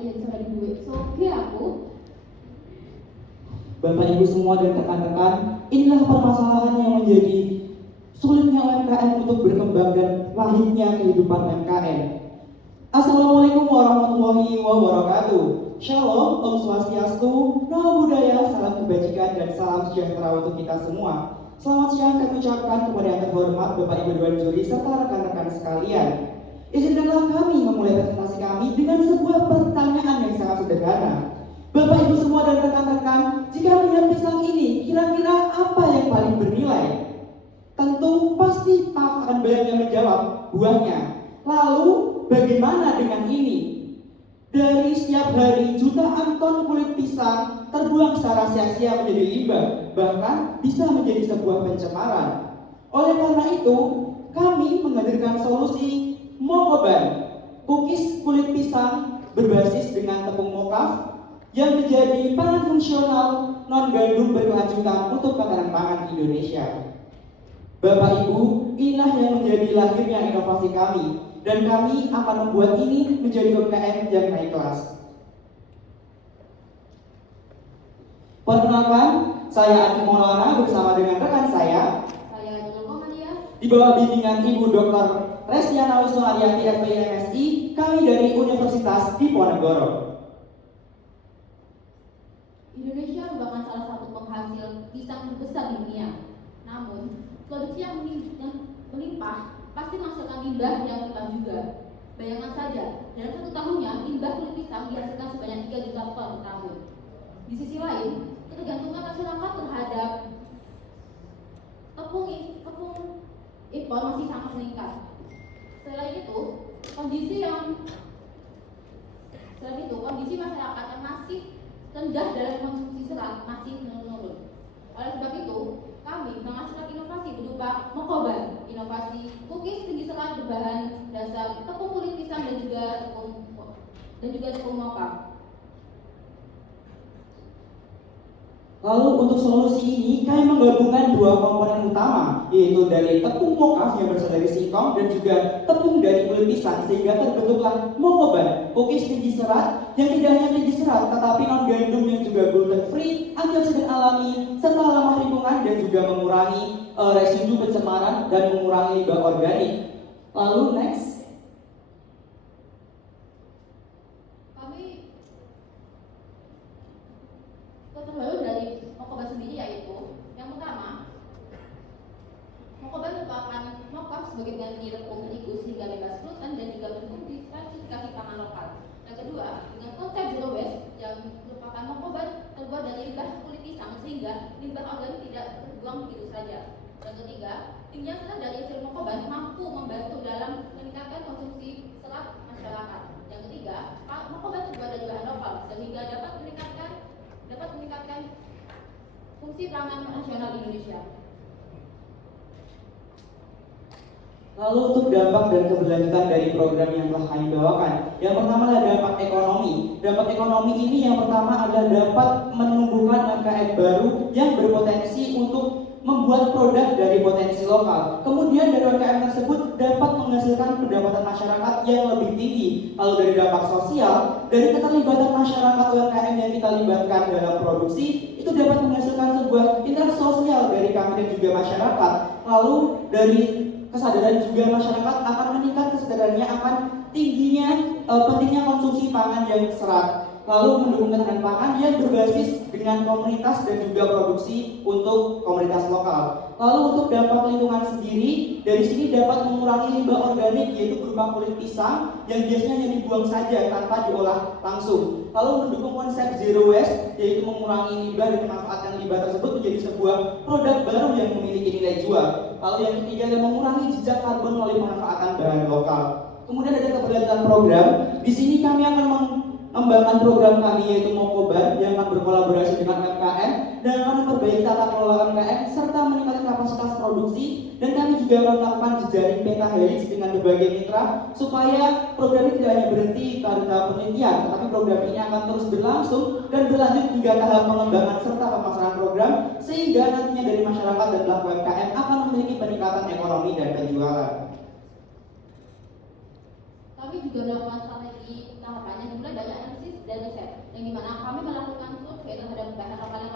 jadi sampai duit. So, aku Bapak Ibu semua dan rekan-rekan, inilah permasalahan yang menjadi sulitnya UMKM untuk berkembang dan lahirnya kehidupan UMKM. Assalamualaikum warahmatullahi wabarakatuh. Shalom, Om Swastiastu, Namo Buddhaya, salam kebajikan dan salam sejahtera untuk kita semua. Selamat siang kami ucapkan kepada yang terhormat Bapak Ibu Dewan Juri serta rekan-rekan sekalian. Izinkanlah kami memulai presentasi kami dengan sebuah pertanyaan yang sangat sederhana. Bapak Ibu semua dan rekan-rekan, jika melihat pisang ini, kira-kira apa yang paling bernilai? Tentu pasti akan banyak yang menjawab buahnya. Lalu bagaimana dengan ini? Dari setiap hari jutaan ton kulit pisang terbuang secara sia-sia menjadi limbah, bahkan bisa menjadi sebuah pencemaran. Oleh karena itu, kami menghadirkan solusi Mokoban, cookies kulit pisang berbasis dengan tepung mokaf yang menjadi pangan fungsional non-gandum berkelanjutan untuk ketahanan pangan Indonesia. Bapak Ibu, inilah yang menjadi lahirnya inovasi kami, dan kami akan membuat ini menjadi UMKM yang naik kelas. Perkenalkan, saya Adi Maulana bersama dengan rekan saya di bawah bimbingan Ibu Dr. Restiana Wisnuaryati SPI MSI, kami dari Universitas Diponegoro. Indonesia merupakan salah satu penghasil pisang terbesar di dunia. Namun, produksi yang melimpah pasti menghasilkan limbah yang limbah juga. Bayangkan saja, dalam satu tahunnya limbah kulit pisang dihasilkan sebanyak 3 juta ton per tahun. Di sisi lain, ketergantungan masyarakat terhadap tepung impor masih sangat meningkat. Selain itu, kondisi masyarakat yang masih rendah dalam konsumsi serat masih menurun. Oleh sebab itu, kami menghasilkan inovasi berupa Mokoban, inovasi cookies tinggi serat berbahan dasar tepung kulit pisang dan juga tepung mokaf. Lalu untuk solusi ini, kami menggabungkan dua komponen utama, yaitu dari tepung mokaf yang berasal dari singkong dan juga tepung dari kulit pisang, sehingga terbentuklah Mokoban, cookies tinggi serat yang tidak hanya tinggi serat, tetapi non-gandum yang juga gluten free, antioksidan alami, serta ramah lingkungan dan juga mengurangi residu pencemaran dan mengurangi limbah organik. Lalu next. Terbaru dari Mokoban sendiri yaitu yang pertama, Mokoban merupakan mokaf sebagai pengganti tepung terigu sehingga bebas gluten dan juga mendukung sertifikasi pangan lokal. Yang kedua, dengan konsep zero waste yang merupakan Mokoban terbuat dari limbah kulit pisang sehingga limbah organik tidak terbuang begitu saja. Yang ketiga, tingginya serat dari hasil Mokoban mampu membantu dalam meningkatkan konsumsi serat masyarakat. Yang ketiga, Mokoban terbuat dari bahan lokal sehingga dapat meningkatkan fungsi pangan nasional Indonesia. Lalu untuk dampak dan keberlanjutan dari program yang telah kami bawakan, yang pertama adalah dampak ekonomi. Dampak ekonomi ini yang pertama adalah dapat menumbuhkan UMKM baru yang berpotensi untuk membuat produk dari potensi lokal. Kemudian dari UMKM tersebut dapat menghasilkan pendapatan masyarakat yang lebih tinggi. Lalu dari dampak sosial, dari keterlibatan masyarakat UMKM yang kita libatkan dalam produksi, itu dapat menghasilkan sebuah interaksi sosial dari kami dan juga masyarakat. Lalu dari kesadaran juga masyarakat akan meningkat kesadarannya akan tingginya pentingnya konsumsi pangan yang serat. Lalu mendukung ketahanan pangan yang berbasis dengan komunitas dan juga produksi untuk komunitas lokal. Lalu untuk dampak lingkungan sendiri, dari sini dapat mengurangi limbah organik yaitu berupa kulit pisang yang biasanya hanya dibuang saja tanpa diolah langsung. Lalu mendukung konsep zero waste yaitu mengurangi limbah dan memanfaatkan limbah tersebut menjadi sebuah produk baru yang memiliki nilai jual. Lalu yang ketiga adalah mengurangi jejak karbon melalui pemanfaatan bahan lokal. Kemudian ada keberlanjutan program. Di sini kami akan mengembangkan program kami yaitu Mokoban yang akan berkolaborasi dengan UMKM dan akan memperbaiki tata kelola UMKM serta meningkatkan kapasitas produksi, dan kami juga akan melakukan jejaring peta helix dengan berbagai mitra supaya program ini tidak hanya berhenti pada tahap penelitian, tetapi program ini akan terus berlangsung dan berlanjut hingga tahap pengembangan serta pemasaran program sehingga nantinya dari masyarakat dan pelaku UMKM akan memiliki peningkatan ekonomi dan penjualan. Kami juga melakukan strategi tahapannya dimulai dari analisis dan riset, yang dimana kami melakukan survei terhadap bahan lokal yang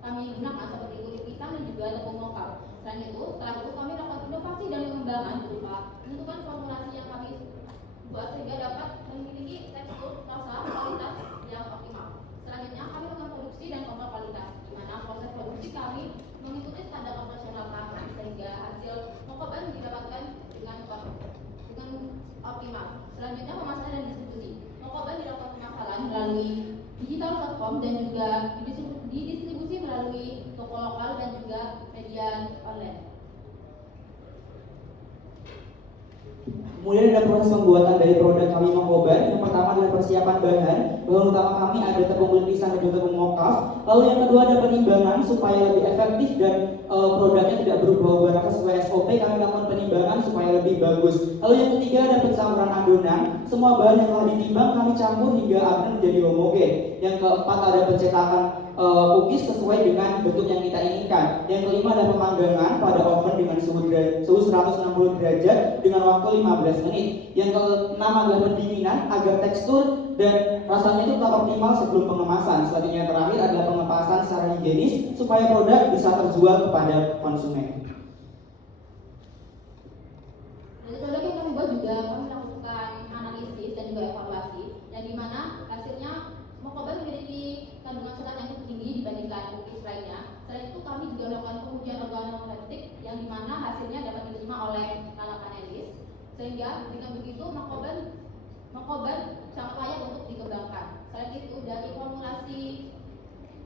kami gunakan seperti kulit pisang dan juga tepung lokal. Selain itu, setelah itu kami melakukan inovasi dan pengembangan berupa menentukan formulasi yang kami buat sehingga dapat memiliki tekstur, rasa, kualitas yang optimal. Selanjutnya kami melakukan produksi dan kontrol kualitas, di mana proses produksi kami mengikuti standar operasional kami sehingga hasil mokoban didapatkan dengan optimal. Selanjutnya pemasaran dan distribusi. Mokoban dilakukan pemasaran melalui digital platform dan juga didistribusi melalui toko lokal dan juga media online. Kemudian ada proses pembuatan dari produk kami Mokoban. Yang pertama adalah persiapan bahan. Bahan utama kami ada tepung kulit pisang dan juga tepung mokaf. Lalu yang kedua ada penimbangan supaya lebih efektif dan produknya tidak berbau barang sesuai SOP. Kami melakukan penimbangan supaya lebih bagus. Lalu yang ketiga ada pencampuran adonan. Semua bahan yang telah ditimbang kami campur hingga adonan menjadi homogen. Yang keempat ada pencetakan cookies sesuai dengan bentuk yang kita inginkan. Yang kelima ada pemanggangan pada oven dengan suhu 160 derajat dengan waktu 15 menit. Yang keenam adalah pendinginan agar tekstur dan rasanya itu tetap optimal sebelum pengemasan. Selanjutnya yang terakhir adalah pengepasan secara higienis supaya produk bisa terjual kepada konsumen. Dari produk yang kami buat juga kami melakukan analisis dan juga evaluasi, yang dimana hasilnya Mokoban memiliki kandungan serat yang cukup tinggi dibandingkan cookies lainnya. Selain itu kami juga melakukan pengujian organoleptik yang dimana hasilnya dapat diterima oleh para panelis, sehingga dengan begitu Mokoban sangat layak untuk dikembangkan. Selain itu dari formulasi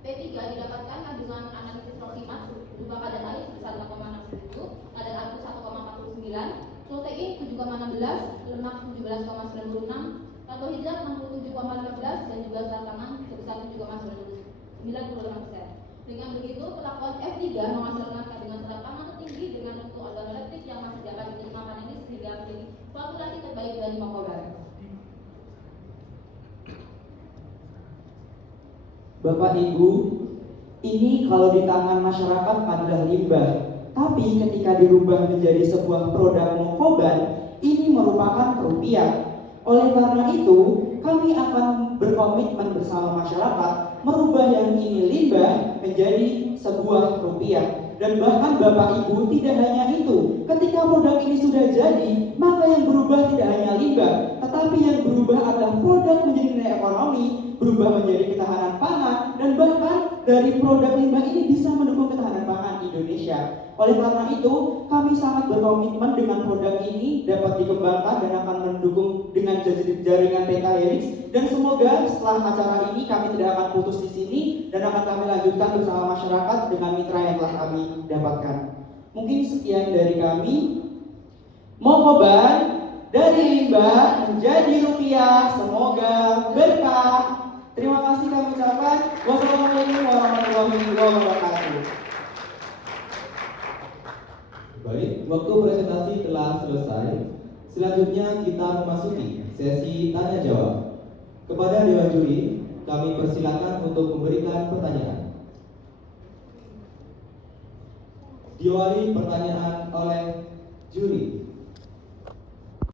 P3 didapatkan kandungan analisis proximat berupa kadar air sebesar 0,67, kadar alkohol 1,49, protein 7,16, lemak 17,96, karbohidrat 67,15 dan juga zat pangan sebesar 7,96%. Dengan begitu, perlakuan F3 menghasilkan kandungan zat pangan tertinggi dengan mutu organoleptik yang masih dapat diterima panelis sehingga menjadi formulasi terbaik dari Mokoban. Bapak Ibu, ini kalau di tangan masyarakat adalah limbah, tapi ketika dirubah menjadi sebuah produk Mokoban, ini merupakan rupiah. Oleh karena itu, kami akan berkomitmen bersama masyarakat merubah yang ini limbah menjadi sebuah rupiah. Dan bahkan Bapak Ibu, tidak hanya itu, ketika produk ini sudah jadi, maka yang berubah tidak hanya limbah, tetapi yang berubah adalah produk menjadi nilai ekonomi, berubah menjadi ketahanan pangan, dan bahkan dari produk limbah ini bisa mendukung ketahanan pangan Indonesia. Oleh karena itu, kami sangat berkomitmen dengan produk ini dapat dikembangkan dan akan mendukung dengan jaringan PKRX. Dan semoga setelah acara ini kami tidak akan putus di sini dan akan kami lanjutkan bersama masyarakat dengan mitra yang telah kami dapatkan. Mungkin sekian dari kami. Mokoban dari limbah menjadi rupiah, semoga berkah. Terima kasih kami ucapkan. Wassalamualaikum warahmatullahi wabarakatuh. Baik, waktu presentasi telah selesai. Selanjutnya kita memasuki sesi tanya jawab. Kepada Dewan Juri, kami persilakan untuk memberikan pertanyaan. Diawali pertanyaan oleh juri.